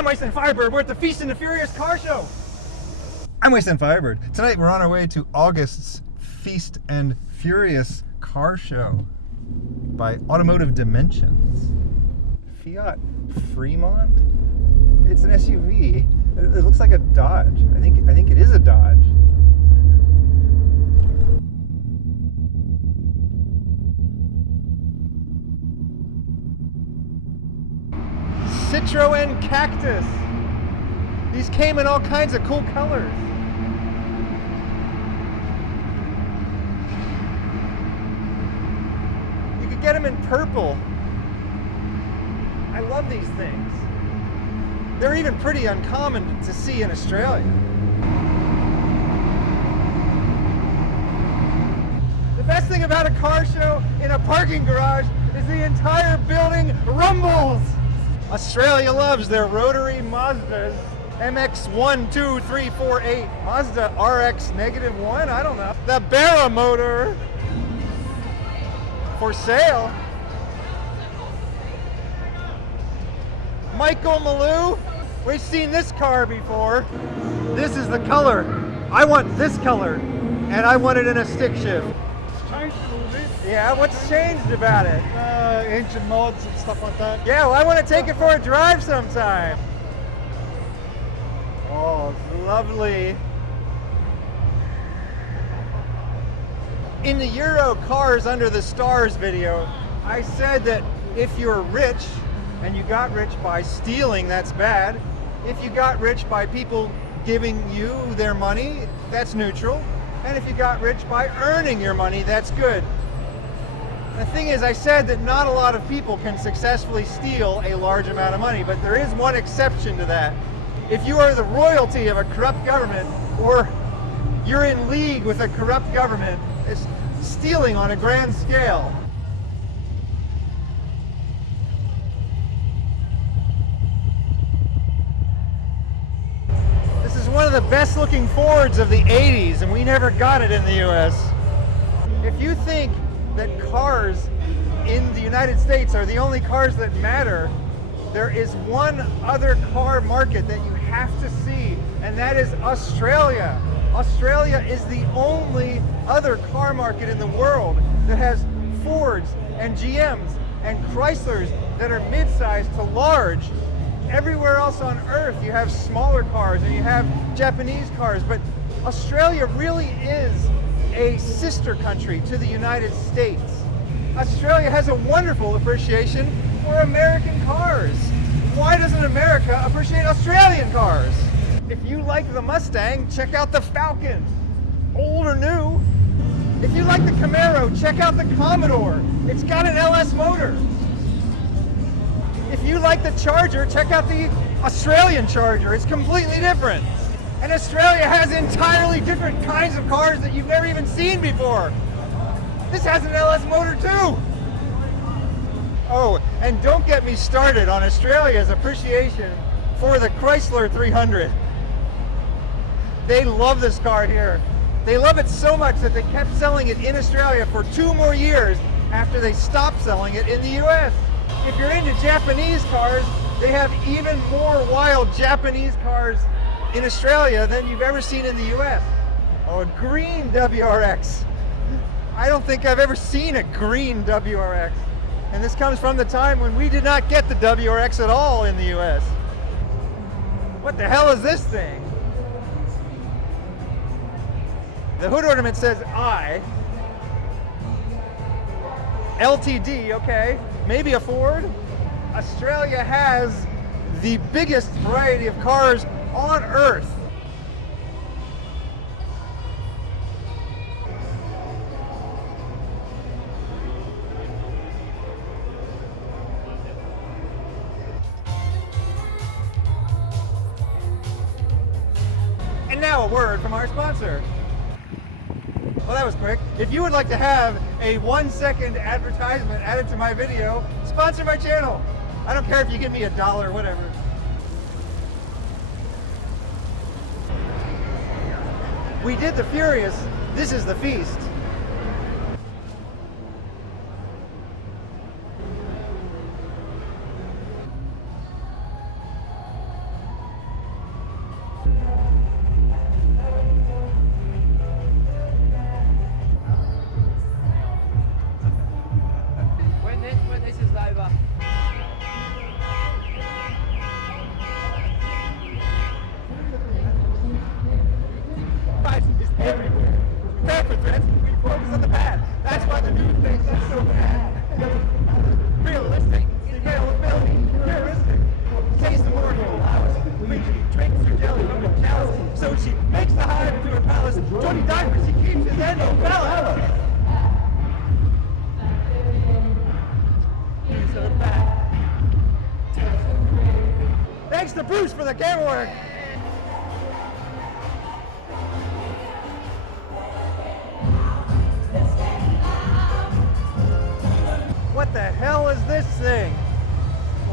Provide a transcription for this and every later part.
I'm WastelandFirebird. We're at the Feast and the Furious car show. I'm WastelandFirebird. Tonight we're on our way to August's Feast and Furious car show by Automotive Dimensions. Fiat Fremont? It's an SUV. It looks like a Dodge. I think it is a Dodge. Citroen Cactus. These came in all kinds of cool colors. You could get them in purple. I love these things. They're even pretty uncommon to see in Australia. The best thing about a car show in a parking garage is the entire building rumbles. Australia loves their rotary Mazdas. MX1, 2, 3, 4, 8. Mazda RX-1, I don't know. The Barra motor for sale. Michael Maloo, we've seen this car before. This is the color. I want this color, and I want it in a stick shift. It's changed a little bit. Yeah, what's changed about it? Engine mods and stuff like that. Yeah, well, I want to take it for a drive sometime. Oh, it's lovely. In the Euro Cars Under the Stars video, I said that if you're rich, and you got rich by stealing, that's bad. If you got rich by people giving you their money, that's neutral. And if you got rich by earning your money, that's good. The thing is, I said that not a lot of people can successfully steal a large amount of money, but there is one exception to that. If you are the royalty of a corrupt government, or you're in league with a corrupt government, it's stealing on a grand scale. This is one of the best looking Fords of the 80s, and we never got it in the US. If you think that cars in the United States are the only cars that matter, there is one other car market that you have to see, and that is Australia. Australia is the only other car market in the world that has Fords and GMs and Chryslers that are mid-sized to large. Everywhere else on Earth you have smaller cars and you have Japanese cars, but Australia really is a sister country to the United States. Australia has a wonderful appreciation for American cars. Why doesn't America appreciate Australian cars? If you like the Mustang, check out the Falcon, old or new. If you like the Camaro, check out the Commodore. It's got an LS motor. If you like the Charger, check out the Australian Charger. It's completely different. And Australia has entirely different kinds of cars that you've never even seen before. This has an LS motor too. Oh, and don't get me started on Australia's appreciation for the Chrysler 300. They love this car here. They love it so much that they kept selling it in Australia for 2 more years after they stopped selling it in the US. If you're into Japanese cars, they have even more wild Japanese cars in Australia than you've ever seen in the US. Oh, a green WRX. I don't think I've ever seen a green WRX. And this comes from the time when we did not get the WRX at all in the US. What the hell is this thing? The hood ornament says I. LTD, okay. Maybe a Ford. Australia has the biggest variety of cars on Earth. And now a word from our sponsor. Well, that was quick. If you would like to have a 1-second advertisement added to my video, sponsor my channel. I don't care if you give me $1 or whatever. We did the Furious, this is the Feast. focus on the bad. That's why the news thinks it's so bad. Realistic, availability, realistic. Say some more to allow us. When she drinks her jelly from the chalice, so she makes the hive into her palace. Jody Diapers, he keeps his end on balance. News of the bad. Thanks to Bruce for the camera work. What the hell is this thing?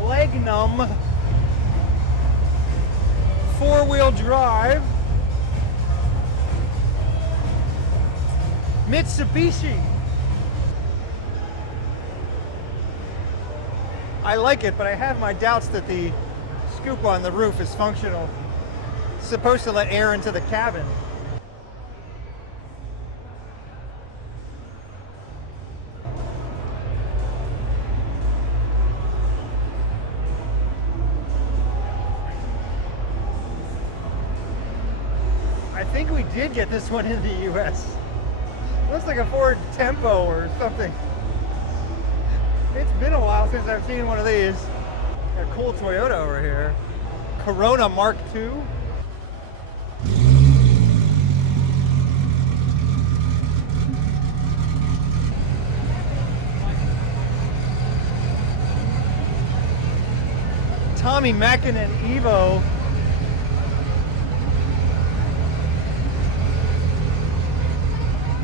Legnum. 4-wheel drive. Mitsubishi. I like it, but I have my doubts that the scoop on the roof is functional. It's supposed to let air into the cabin. I think we did get this one in the US. Looks like a Ford Tempo or something. It's been a while since I've seen one of these. A cool Toyota over here. Corona Mark II. Tommy Mackinnon Evo.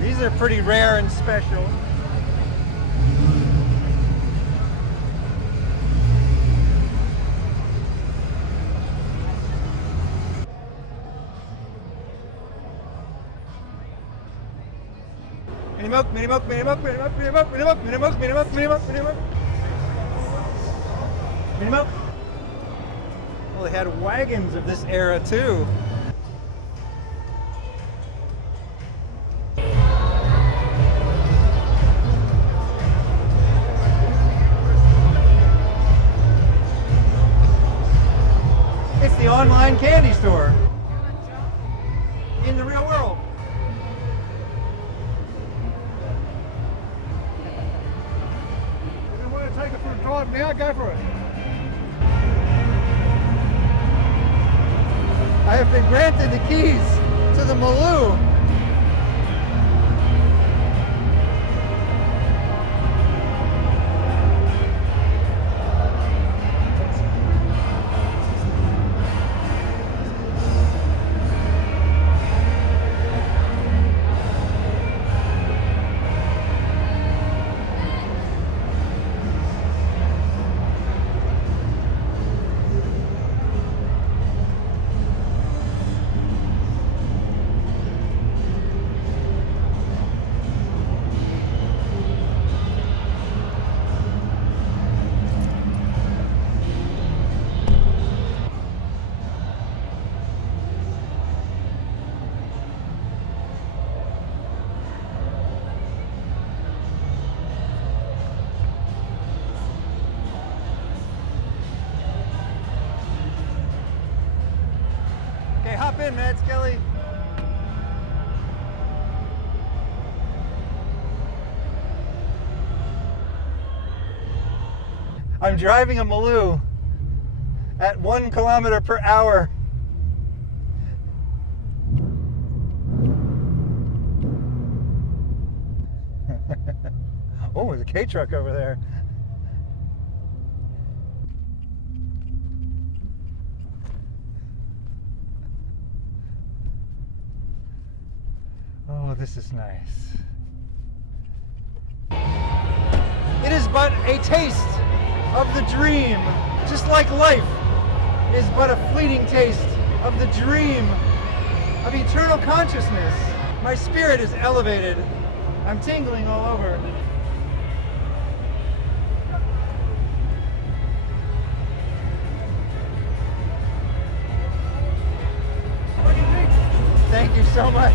These are pretty rare and special. Mini milk. Well, they had wagons of this era too. It's the online candy store in the real world. Take it for a drive now, go for it. I have been granted the keys to the Maloo. Okay, hop in, Matt Skelly. I'm driving a Maloo at 1 kilometer per hour. Oh, there's a K-truck over there. Oh, this is nice. It is but a taste of the dream, just like life is but a fleeting taste of the dream of eternal consciousness. My spirit is elevated. I'm tingling all over. What do you think? Thank you so much.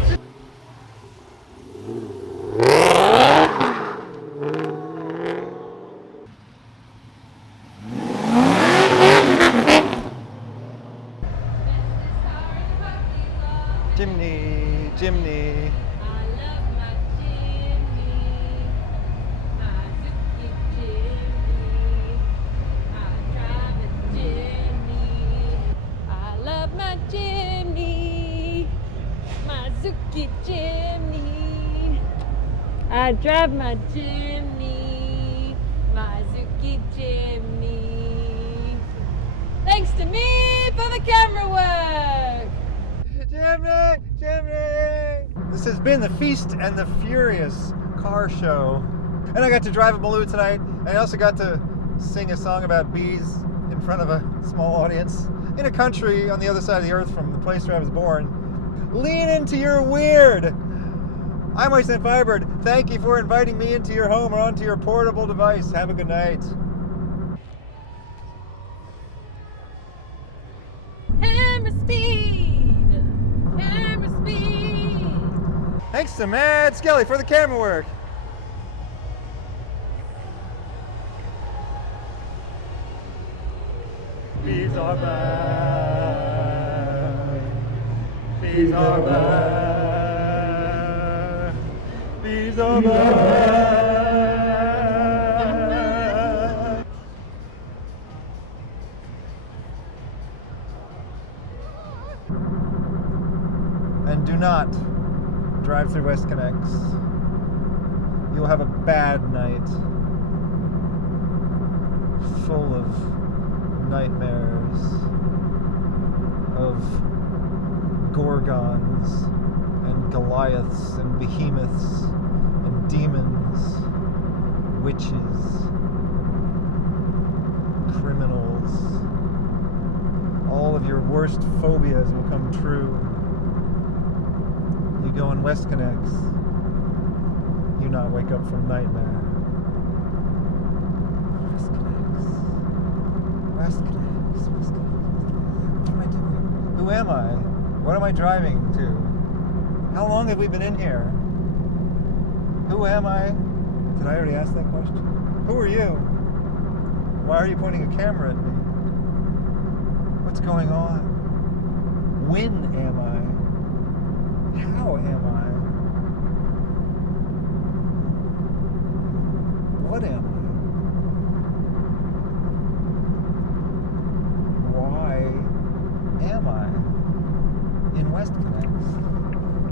Chimney. I love my chimney. Mazuki chimney. I drive my chimney, Mazuki chimney. Thanks to me for the camera work. Chimney, chimney. This has been the Feast and the Furious car show. And I got to drive a Maloo tonight. And I also got to sing a song about bees in front of a small audience in a country on the other side of the earth from the place where I was born. Lean into your weird. I'm WastelandFirebird. Thank you for inviting me into your home or onto your portable device. Have a good night. Hammer speed, hammer speed. Thanks to Mad Skelly for the camera work. Bees are bad. Bees are bad. Bees are bad. And do not drive through Westconnex. You'll have a bad night. Full of nightmares of gorgons and Goliaths and behemoths and demons, witches, criminals. All of your worst phobias will come true. You go in Westconnex, you not wake up from nightmare. Westconnex. What am I doing? Who am I? What am I driving to? How long have we been in here? Who am I? Did I already ask that question? Who are you? Why are you pointing a camera at me? What's going on? When am I? How am I? What am I? Why am I in Westconnex?